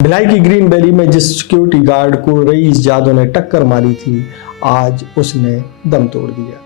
भिलाई की green valley में जिस सिक्योरिटी गार्ड को रईस जादव ने टक्कर मारी थी, आज उसने दम तोड़ दिया।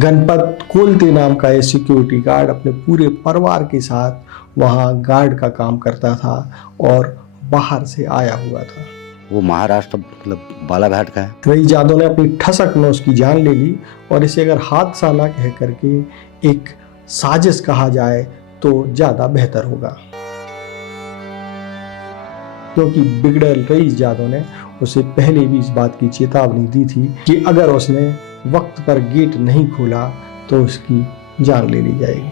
गणपत कोलते नाम का यह सिक्योरिटी गार्ड अपने पूरे परिवार के साथ वहां गार्ड का काम करता था और बाहर से आया हुआ था। वो महाराष्ट्र मतलब बालाघाट का है। रईस जादव ने अपनी ठसक में उसकी जान ले ली और इसे अगर हादसा ना कह करके एक साजिश कहा जाए तो ज्यादा बेहतर होगा, क्योंकि बिगड़ैल रईस जादव ने उसे पहले भी इस बात की चेतावनी दी थी कि अगर उसने वक्त पर गेट नहीं खोला तो उसकी जान ले ली जाएगी।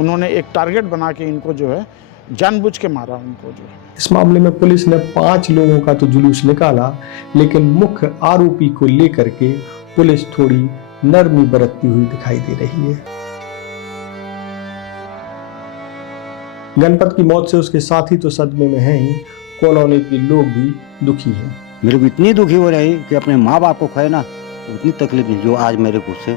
उन्होंने एक टारगेट बना के इनको जो है जानबूझ के मारा उनको जो है। इस मामले में पुलिस ने 5 लोगों का तो जुलूस निकाला, लेकिन मुख्य आरोपी को लेकर के पुलिस थोड़ी नरमी बरतती हुई दिखाई दे रही है। गणपत की मौत से उसके साथी तो सदमे में हैं ही, कॉलोनी के लोग भी दुखी हैं। मेरे को इतनी दुखी हो रही कि अपने माँ बाप को खोए ना, उतनी तकलीफ नहीं जो आज मेरे को से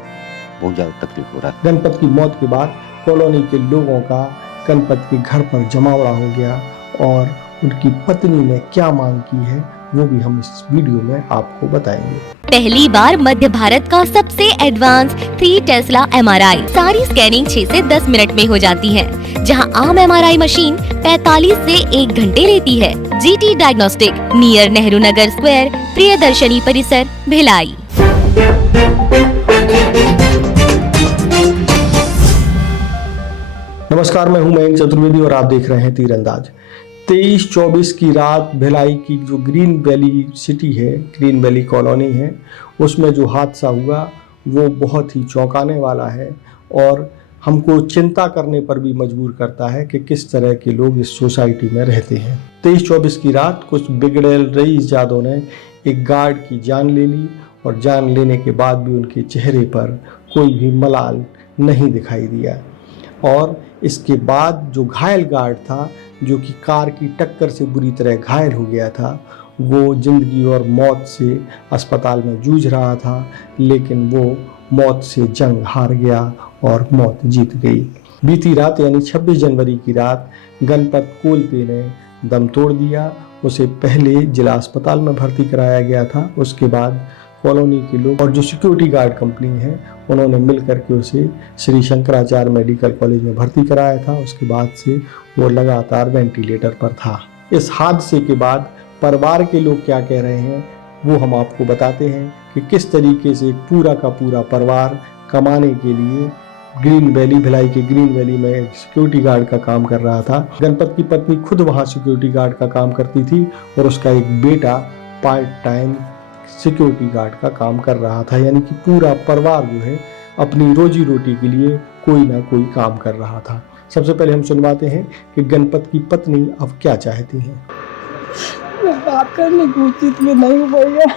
बहुत ज्यादा तकलीफ हो रहा है। गणपत की मौत के बाद कॉलोनी के लोगों का गणपत के घर पर जमावड़ा हो गया और उनकी पत्नी ने क्या मांग की है वो भी हम इस वीडियो में आपको बताएंगे। पहली बार मध्य भारत का सबसे एडवांस 3 टेस्ला MRI, सारी स्कैनिंग 6 से 10 मिनट में हो जाती है, जहां आम MRI मशीन 45 से 1 घंटे लेती है। GT diagnostic, near Nehru Nagar square, Priyadarshini परिसर, भिलाई। नमस्कार, मैं हूं मयंक चतुर्वेदी और आप देख रहे हैं तीरंदाज। 23-24 की रात भिलाई की जो ग्रीन वैली सिटी है, ग्रीन वैली कॉलोनी है, उसमें जो हादसा हुआ वो बहुत ही चौंकाने वाला है और हमको चिंता करने पर भी मजबूर करता है कि किस तरह के लोग इस सोसाइटी में रहते हैं। 23-24 की रात कुछ बिगड़ैल रईस जादव ने एक गार्ड की जान ले ली और जान लेने के बाद भी उनके चेहरे पर कोई भी मलाल नहीं दिखाई दिया। और इसके बाद जो घायल गार्ड था, जो कि कार की टक्कर से बुरी तरह घायल हो गया था, वो जिंदगी और मौत से अस्पताल में जूझ रहा था, लेकिन वो मौत से जंग हार गया और मौत जीत गई। बीती रात यानी 26 जनवरी की रात गणपत कोलते ने दम तोड़ दिया। उसे पहले जिला अस्पताल में भर्ती कराया गया था, उसके बाद कॉलोनी के लोग और जो सिक्योरिटी गार्ड कंपनी है उन्होंने मिलकर के उसे श्री शंकराचार्य मेडिकल कॉलेज में भर्ती कराया था। उसके बाद से वो लगातार वेंटिलेटर पर था। इस हादसे के बाद परिवार के लोग क्या कह रहे हैं वो हम आपको बताते हैं कि किस तरीके से पूरा का पूरा परिवार कमाने के लिए ग्रीन वैली, भिलाई के ग्रीन वैली में सिक्योरिटी गार्ड का काम कर रहा था। गणपत की पत्नी खुद वहाँ सिक्योरिटी गार्ड का काम करती थी और उसका एक बेटा पार्ट टाइम सिक्योरिटी गार्ड का काम कर रहा था, यानी कि पूरा परिवार जो है अपनी रोजी रोटी के लिए कोई ना कोई काम कर रहा था। सबसे पहले हम सुनवाते हैं कि गणपत की पत्नी अब क्या चाहती हैं। मैं बात करने की उचित में नहीं हो गया।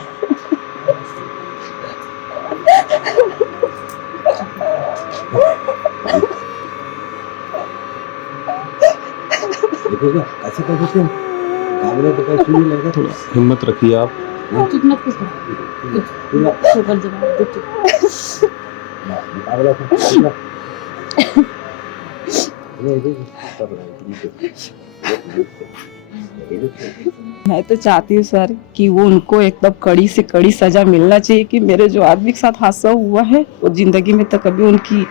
ऐसे कर सकते हैं, थोड़ा हिम्मत रखिए आप। मैं तो चाहती हूँ सर कि वो उनको एकदम कड़ी से कड़ी सजा मिलना चाहिए कि मेरे जो आदमी के साथ हादसा हुआ है वो जिंदगी में तो कभी उनकी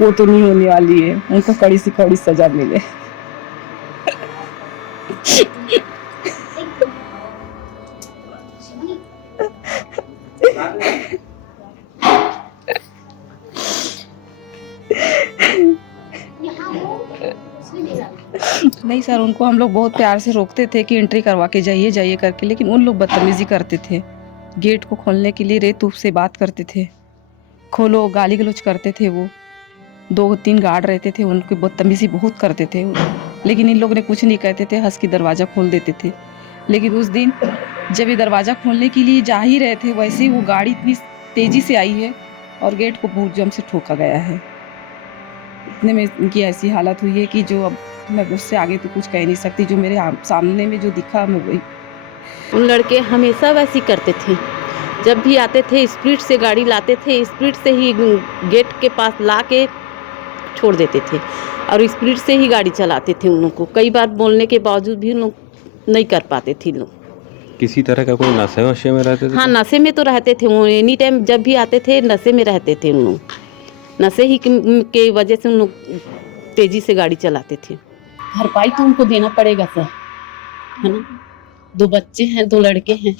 वो तो नहीं होने वाली है, उनको कड़ी से कड़ी सजा मिले। नहीं सर, उनको हम लोग बहुत प्यार से रोकते थे कि एंट्री करवा के जाइए जाइए करके, लेकिन उन लोग बदतमीजी करते थे। गेट को खोलने के लिए रेतूप से बात करते थे, खोलो, गाली गलौज करते थे। वो 2-3 गार्ड रहते थे, उनकी बदतमीजी बहुत करते थे, लेकिन इन लोग ने कुछ नहीं कहते थे, हंस के दरवाज़ा खोल देते थे। लेकिन उस दिन जब ये दरवाज़ा खोलने के लिए जा ही रहे थे, वैसे ही वो गाड़ी इतनी तेज़ी से आई है और गेट को बहुत जम से ठोका गया है। इतने में इनकी ऐसी हालत हुई है कि जो अब मैं उससे आगे तो कुछ कह नहीं सकती। जो मेरे सामने में जो दिखा मैं वही। उन लड़के हमेशा वैसी करते थे, जब भी आते थे स्पीड से गाड़ी लाते थे, स्पीड से ही गेट के पास ला के छोड़ देते थे और स्पीड से ही गाड़ी चलाते थे। उन लोग को कई बार बोलने के बावजूद भी उन लोग नहीं कर पाते थे लोग। किसी तरह का कोई नशे वशे में रहते थे? हाँ, नशे में तो रहते थे वो। एनी टाइम जब भी आते थे नशे में रहते थे उन लोग। नशे ही के वजह से उन लोग तेज़ी से गाड़ी चलाते थे। भरपाई तो उनको देना पड़ेगा सर, है ना। 2 बच्चे हैं, 2 लड़के हैं,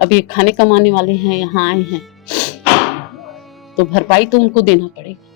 अभी खाने कमाने वाले हैं, यहाँ आए हैं, तो भरपाई तो उनको देना पड़ेगा।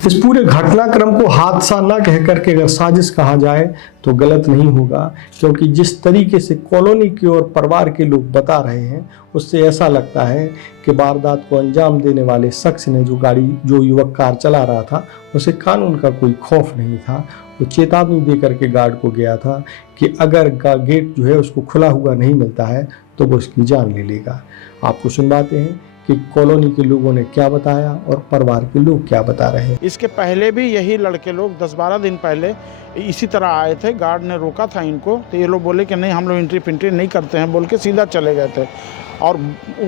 इस पूरे घटनाक्रम को हादसा ना कह करके अगर साजिश कहा जाए तो गलत नहीं होगा, क्योंकि जिस तरीके से कॉलोनी की और परिवार के लोग बता रहे हैं उससे ऐसा लगता है कि वारदात को अंजाम देने वाले शख्स ने जो युवक कार चला रहा था उसे कानून का कोई खौफ नहीं था। वो चेतावनी दे करके गार्ड को गया था कि अगर गेट जो है उसको खुला हुआ नहीं मिलता है तो वो उसकी जान ले लेगा। आपको सुनवाते हैं कि कॉलोनी के लोगों ने क्या बताया और परिवार के लोग क्या बता रहे हैं। इसके पहले भी यही लड़के लोग 10-12 दिन पहले इसी तरह आए थे। गार्ड ने रोका था इनको, तो ये लोग बोले कि नहीं हम लोग एंट्री फिंट्री नहीं करते हैं बोल के सीधा चले गए थे और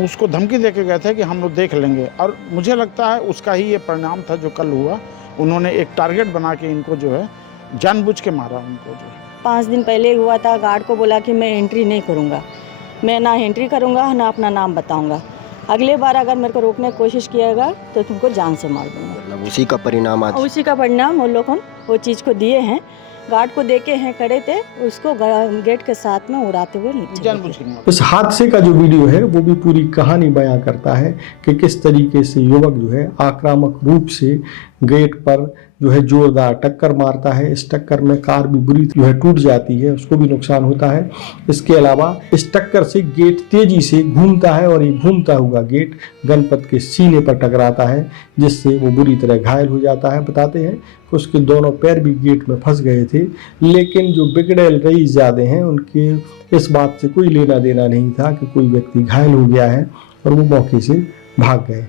उसको धमकी दे के गए थे कि हम लोग देख लेंगे। और मुझे लगता है उसका ही ये परिणाम था जो कल हुआ। उन्होंने एक टारगेट बना के इनको जो है जानबूझ के मारा उनको। जो 5 दिन पहले हुआ था, गार्ड को बोला कि मैं एंट्री नहीं करूँगा, मैं ना एंट्री करूँगा ना अपना नाम बताऊँगा, अगले बार अगर मेरे को रोकने की कोशिश किएगा तो तुमको जान से मार दूँगा। मतलब उसी का परिणाम आज उसी का परिणाम उन लोगों वो चीज़ को दिए हैं। गार्ड को देके हैं खड़े थे, उसको गेट के साथ में उड़ाते हुए जानबूझ के मारा। इस हादसे का जो वीडियो है वो भी पूरी कहानी बयां करता है कि किस तरीके से युवक जो है आक्रामक रूप से गेट पर जो है जोरदार टक्कर मारता है। इस टक्कर में कार भी बुरी जो है टूट जाती है, उसको भी नुकसान होता है। इसके अलावा इस टक्कर से गेट तेजी से घूमता है और ये घूमता हुआ गेट गणपत के सीने पर टकराता है, जिससे वो बुरी तरह घायल हो जाता है। बताते हैं कि उसके दोनों पैर भी गेट में फंस गए थे, लेकिन जो बिगड़ेल रईसजादे हैं उनके इस बात से कोई लेना देना नहीं था कि कोई व्यक्ति घायल हो गया है और वो मौके से भाग गए।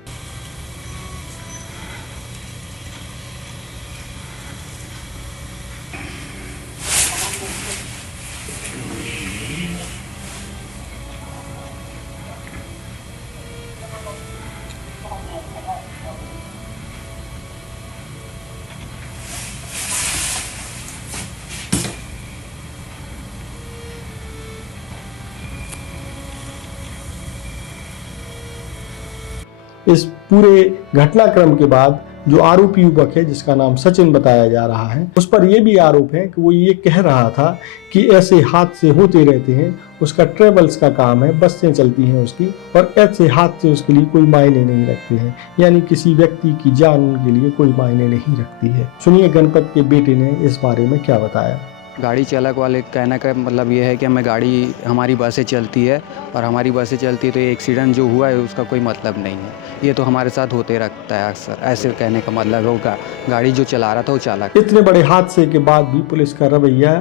इस पूरे घटनाक्रम के बाद जो आरोपी युवक है जिसका नाम सचिन बताया जा रहा है, उस पर यह भी आरोप है कि वो ये कह रहा था कि ऐसे हादसे होते रहते हैं, उसका ट्रेवल्स का काम है, बसें चलती हैं उसकी, और ऐसे हादसे उसके लिए कोई मायने नहीं रखते हैं, यानी किसी व्यक्ति की जान उनके लिए कोई मायने नहीं रखती है। सुनिए गणपत के बेटे ने इस बारे में क्या बताया। गाड़ी चालक वाले कहने का मतलब ये है कि हमारी बसें चलती है और हमारी बसें चलती है तो ये एक्सीडेंट जो हुआ है उसका कोई मतलब नहीं है, ये तो हमारे साथ होते रहता है अक्सर। ऐसे कहने का मतलब होगा गाड़ी जो चला रहा था वो चालक। इतने बड़े हादसे के बाद भी पुलिस का रवैया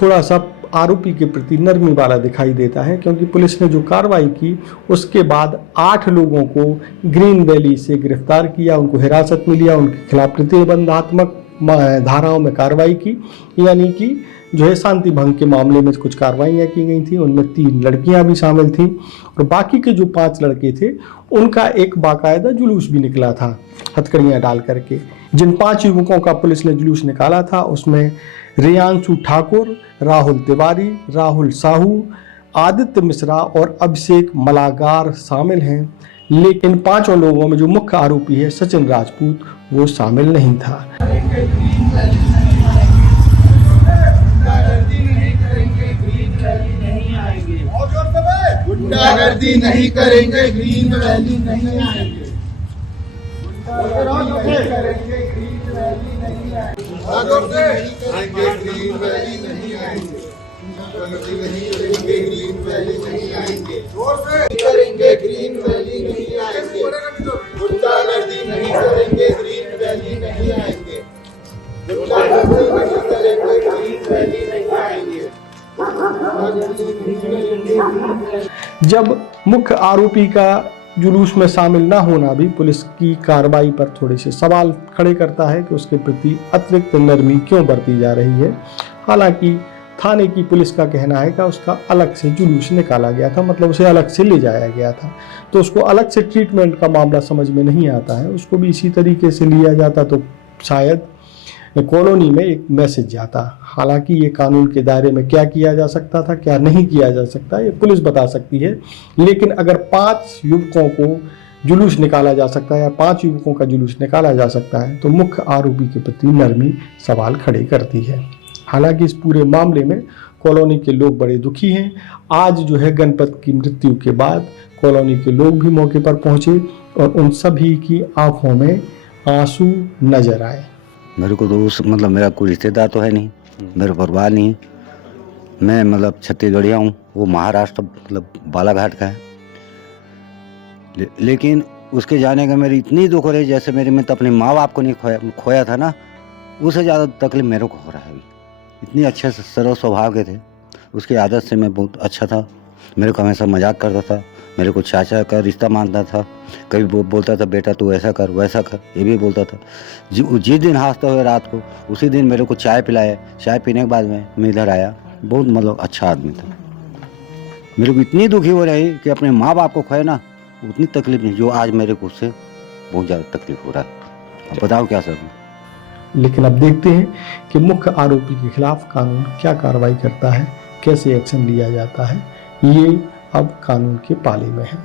थोड़ा सा आरोपी के प्रति नरमी वाला दिखाई देता है, क्योंकि पुलिस ने जो कार्रवाई की उसके बाद 8 लोगों को ग्रीन वैली से गिरफ्तार किया, उनको हिरासत में लिया, उनके खिलाफ प्रतिबंधात्मक धाराओं में कार्रवाई की, यानी कि जो है शांति भंग के मामले में कुछ कार्रवाइयाँ की गई थी। उनमें 3 लड़कियां भी शामिल थीं और बाकी के जो 5 लड़के थे उनका एक बाकायदा जुलूस भी निकला था हथकड़ियाँ डाल करके। जिन 5 युवकों का पुलिस ने जुलूस निकाला था उसमें रियांशु ठाकुर, राहुल तिवारी, राहुल साहू, आदित्य मिश्रा और अभिषेक मलागार शामिल हैं, लेकिन 5 लोगों में जो मुख्य आरोपी है सचिन राजपूत वो शामिल नहीं था। गुंडागर्दी नहीं करेंगे, ग्रीन वैली नहीं आएंगे। ग्रीन वैली नहीं आएंगे, ग्रीन वैली नहीं आएंगे, करेंगे ग्रीन वैली नहीं आएंगे। गुंडागर्दी नहीं करेंगे, ग्रीन वैली नहीं आएंगे। गुंडागर्दी नहीं करेंगे, ग्रीन वैली नहीं आएंगे। जब मुख्य आरोपी का जुलूस में शामिल ना होना भी पुलिस की कार्रवाई पर थोड़े से सवाल खड़े करता है कि उसके प्रति अतिरिक्त नरमी क्यों बरती जा रही है। हालांकि थाने की पुलिस का कहना है कि उसका अलग से जुलूस निकाला गया था, मतलब उसे अलग से ले जाया गया था, तो उसको अलग से ट्रीटमेंट का मामला समझ में नहीं आता है। उसको भी इसी तरीके से लिया जाता तो शायद कॉलोनी में एक मैसेज जाता। हालांकि ये कानून के दायरे में क्या किया जा सकता था, क्या नहीं किया जा सकता, ये पुलिस बता सकती है। लेकिन अगर 5 युवकों को जुलूस निकाला जा सकता है या 5 युवकों का जुलूस निकाला जा सकता है तो मुख्य आरोपी के प्रति नरमी सवाल खड़े करती है। हालांकि इस पूरे मामले में कॉलोनी के लोग बड़े दुखी हैं। आज जो है गणपत की मृत्यु के बाद कॉलोनी के लोग भी मौके पर पहुंचे और उन सभी की आंखों में आंसू नजर आए। मेरे को तो उस मतलब मेरा कोई रिश्तेदार तो है नहीं, मेरा परिवार नहीं। मैं मतलब छत्तीसगढ़िया हूँ, वो महाराष्ट्र मतलब बालाघाट का है। लेकिन उसके जाने का मेरी इतनी दुख हो रही, जैसे मेरे में तो अपने माँ बाप को नहीं खोया था ना, उससे ज़्यादा तकलीफ मेरे को हो रहा है अभी। इतनी अच्छे से सरल स्वभाव के थे, उसकी आदत से मैं बहुत अच्छा था। मेरे को हमेशा मजाक करता था, मेरे को चाचा का रिश्ता मानता था। कभी बोलता था बेटा तू ऐसा कर वैसा कर, ये भी बोलता था। जिस दिन हंसते हुए रात को, उसी दिन मेरे को चाय पिलाया। चाय पीने के बाद मैं इधर आया। बहुत मतलब अच्छा आदमी था। मेरे को इतनी दुखी हो रही कि अपने माँ बाप को खोए ना, उतनी तकलीफ नहीं जो आज मेरे को उससे बहुत ज़्यादा तकलीफ हो रहा है। अब बताओ क्या सर। लेकिन अब देखते हैं कि मुख्य आरोपी के खिलाफ कानून क्या कार्रवाई करता है, कैसे एक्शन लिया जाता है। ये अब कानून के पाले में है।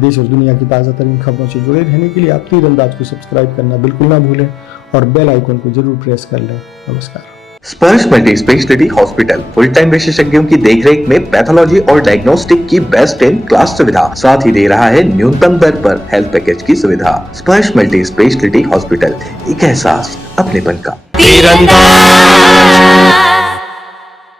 देश और दुनिया की ताज़ा तरीन खबरों से जुड़े रहने के लिए आप तीरंदाज को सब्सक्राइब करना बिल्कुल ना भूलें और बेल आइकन को जरूर प्रेस कर लें। नमस्कार। स्पर्श multi speciality hospital full time विशेषज्ञों की देखरेख में पैथोलॉजी और डायग्नोस्टिक की बेस्ट इन क्लास सुविधा, साथ ही दे रहा है न्यूनतम दर पर हेल्थ पैकेज की सुविधा। स्पर्श मल्टी स्पेशलिटी हॉस्पिटल, एक एहसास अपनेपन का। तीरंदाज।